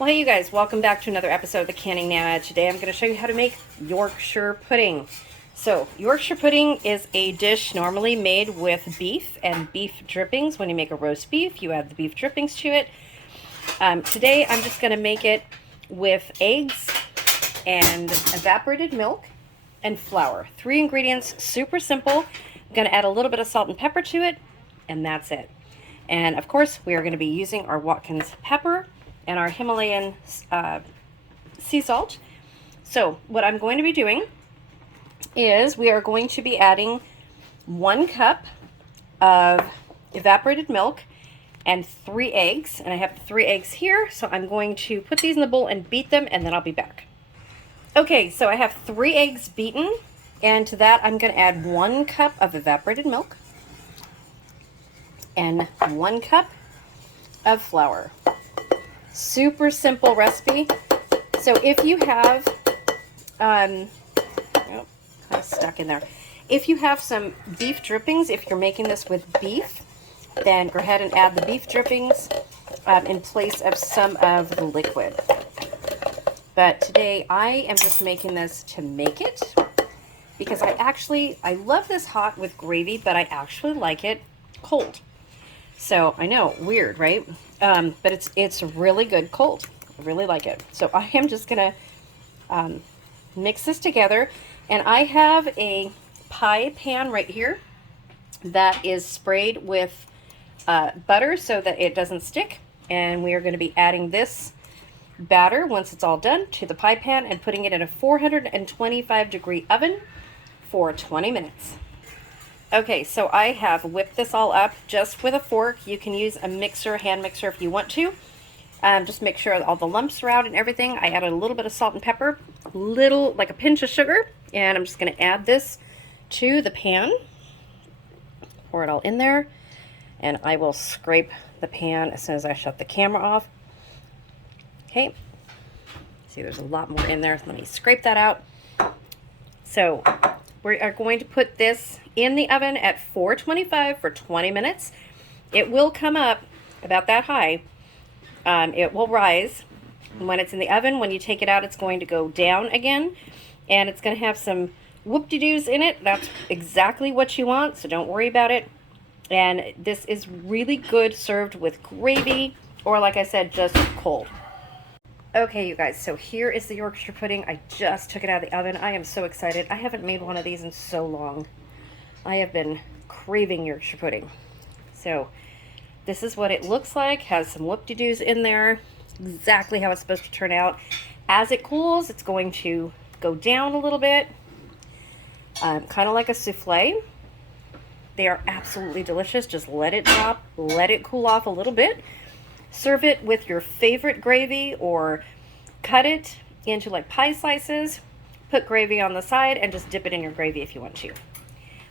Well, hey you guys, welcome back to another episode of the Canning Nana. Today I'm going to show you how to make Yorkshire pudding. So, Yorkshire pudding is a dish normally made with beef and beef drippings. When you make a roast beef, you add the beef drippings to it. Today I'm just going to make it with eggs and evaporated milk and flour. 3 ingredients, super simple. I'm going to add a little bit of salt and pepper to it, and that's it. And of course, we are going to be using our Watkins pepper and our Himalayan sea salt. So what I'm going to be doing is we are going to be adding 1 cup of evaporated milk and 3 eggs. And I have 3 eggs here, so I'm going to put these in the bowl and beat them, and then I'll be back. Okay, so I have 3 eggs beaten, and to that I'm going to add 1 cup of evaporated milk and 1 cup of flour. Super simple recipe. So if you have, kind of stuck in there. If you have some beef drippings, if you're making this with beef, then go ahead and add the beef drippings in place of some of the liquid. But today I am just making this to make it because I love this hot with gravy, but I actually like it cold. So I know, weird, right? But it's really good cold. I really like it. So I am just gonna mix this together, and I have a pie pan right here that is sprayed with butter so that it doesn't stick. And we are going to be adding this batter once it's all done to the pie pan and putting it in a 425-degree oven for 20 minutes. Okay, so I have whipped this all up just with a fork. You can use a mixer, hand mixer if you want to. Just make sure all the lumps are out and everything. I added a little bit of salt and pepper, like a pinch of sugar, and I'm just going to add this to the pan. Pour it all in there, and I will scrape the pan as soon as I shut the camera off. Okay, see there's a lot more in there. Let me scrape that out. So we are going to put this in the oven at 425 for 20 minutes. It will come up about that high. It will rise. When it's in the oven, when you take it out, it's going to go down again. And it's going to have some whoop-de-doos in it. That's exactly what you want, so don't worry about it. And this is really good served with gravy, or like I said, just cold. Okay, you guys, so here is the Yorkshire pudding. I just took it out of the oven. I am so excited. I haven't made one of these in so long. I have been craving Yorkshire pudding. So this is what it looks like. Has some whoop-de-doos in there. Exactly how it's supposed to turn out. As it cools, it's going to go down a little bit. Kind of like a souffle. They are absolutely delicious. Just let it drop. Let it cool off a little bit. Serve it with your favorite gravy, or cut it into like pie slices, put gravy on the side, and just dip it in your gravy if you want to.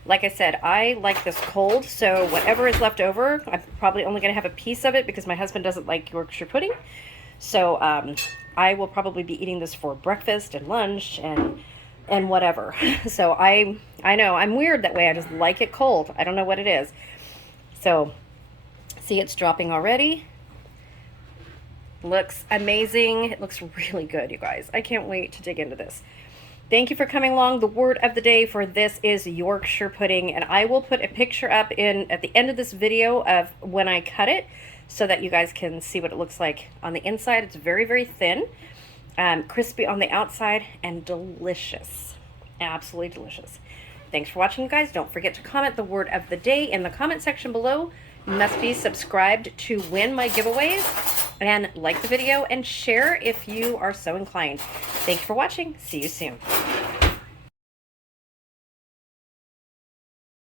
Like I said, I like this cold, so whatever is left over, I'm probably only going to have a piece of it because my husband doesn't like Yorkshire pudding. So I will probably be eating this for breakfast and lunch and whatever. So I know, I'm weird that way. I just like it cold. I don't know what it is. So see, it's dropping already. Looks amazing. It looks really good, you guys. I can't wait to dig into this. Thank you for coming along. The word of the day for this is Yorkshire pudding, and I will put a picture up at the end of this video of when I cut it so that you guys can see what it looks like on the inside. It's very, very thin, crispy on the outside, and delicious. Absolutely delicious. Thanks for watching, you guys. Don't forget to comment the word of the day in the comment section below. You must be subscribed to win my giveaways, and like the video and share if you are so inclined. Thanks for watching. See you soon.